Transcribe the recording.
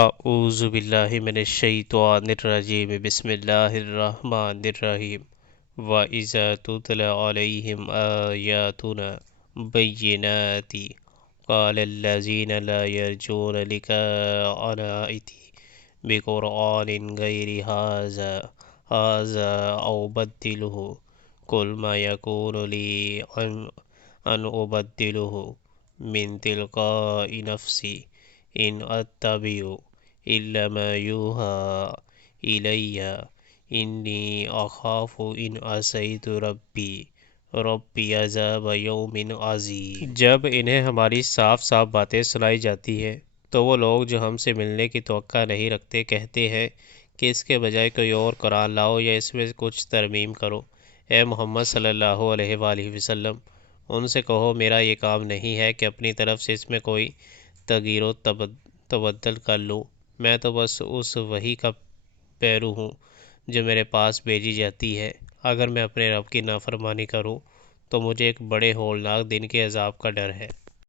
اعوذ باللہ من الشیطان الرجیم بسم اللہ الرحمن الرحیم وَإِذَا تُتْلَى عَلَيْهِمْ آيَاتُنَا بَيِّنَاتٍ قَالَ الَّذِينَ لَا يَرْجُونَ لِقَاءَنَا ائْتِ بِقُرْآنٍ غَيْرِ هَذَا أَوْ بَدِّلْهُ قُلْ مَا يَكُونُ لِي أَنْ أُبَدِّلَهُ مِنْ تِلْقَاءِ نَفْسِي إِنْ أَتَّبِعُ إِلَّا مَا يُوحَىٰ إِلَيَّ إِنِّي أَخَافُ إِنْ عَصَيْتُ رَبِّي عَذَابَ يَوْمٍ عَظِيمٍ۔ جب انہیں ہماری صاف صاف باتیں سنائی جاتی ہیں تو وہ لوگ جو ہم سے ملنے کی توقع نہیں رکھتے کہتے ہیں کہ اس کے بجائے کوئی اور قرآن لاؤ یا اس میں کچھ ترمیم کرو۔ اے محمد صلی اللہ علیہ وآلہ وسلم، ان سے کہو میرا یہ کام نہیں ہے کہ اپنی طرف سے اس میں کوئی تغییر و تبدل کر لوں، میں تو بس اس وحی کا پیرو ہوں جو میرے پاس بھیجی جاتی ہے۔ اگر میں اپنے رب کی نافرمانی کروں تو مجھے ایک بڑے ہولناک دن کے عذاب کا ڈر ہے۔